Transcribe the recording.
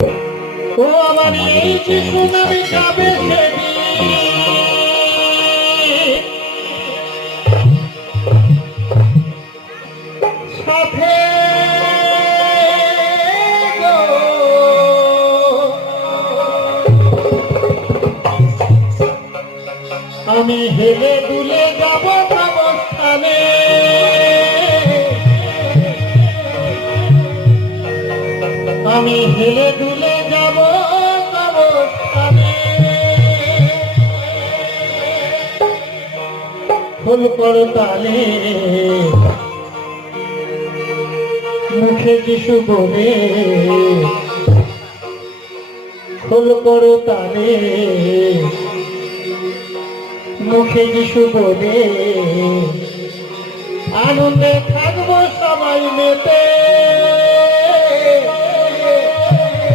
ও আমার আমাদের এই এই চ্যানেলটি সাবস্ক্রাইব করে দিন। আমি হেলে দুলে যাব আমি হেলে দুলে যাব ফুল পড় তালে। মুখে যিশু বলে, ফুল মুখে যিশু বলে, আনন্দে থাকব সবাই মেতে।